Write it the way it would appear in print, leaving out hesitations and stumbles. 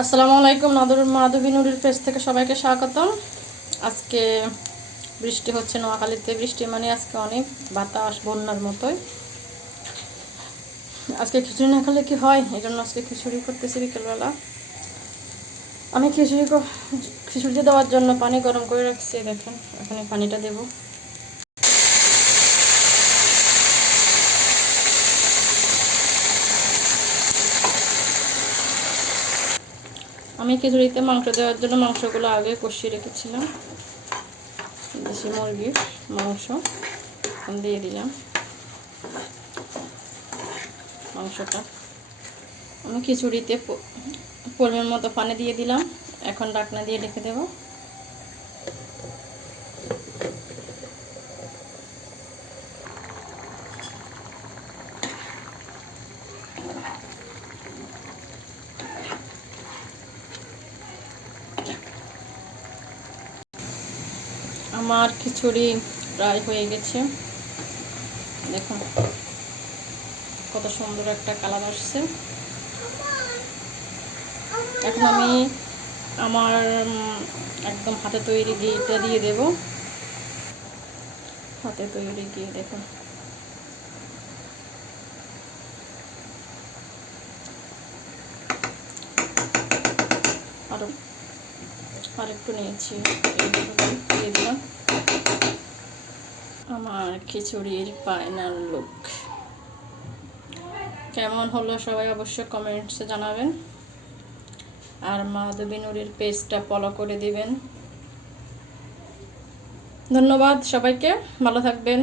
আসসালামু আলাইকুম। মাধবী নুরির পেজ থেকে সবাইকে স্বাগতম। আজকে বৃষ্টি হচ্ছে নোয়াখালীতে। বৃষ্টি মানে আজকে অনেক বাতাস, বন্যার মতোই। আজকে খিচুড়ি না খেলে কি হয়, এই জন্য আজকে খিচুড়ি করতেছি বিকেলবেলা। আমি খিচুড়ি দেওয়ার জন্য পানি গরম করে রাখছি। দেখেন, এখানে পানিটা দেব। আমি খিচুড়িতে মাংস দেওয়ার জন্য মাংসগুলো আগে কষিয়ে রেখেছিলাম। দেশি মুরগির মাংস দিয়ে দিলাম। মাংসটা আমি খিচুড়িতে পরিমাণ মতো পানি দিয়ে দিলাম। এখন ঢাকনা দিয়ে ঢেকে দেব। আমার খিচুড়ি প্রায় হয়ে গেছে। দেখুন কত সুন্দর একটা কালার আসছে। এখন আমি আমার একদম হাতে তৈরি ঘিটা দিয়ে দেব। হাতে তৈরি ঘি দেখুন। আরেকটু নিয়েছি, দিয়ে দিলাম। আমার খিচুড়ির ফাইনাল লুক কেমন হলো সবাই অবশ্যই কমেন্টসে জানাবেন। আর মাধবী নুরির পেজটা ফলো করে দিবেন। ধন্যবাদ সবাইকে, ভালো থাকবেন।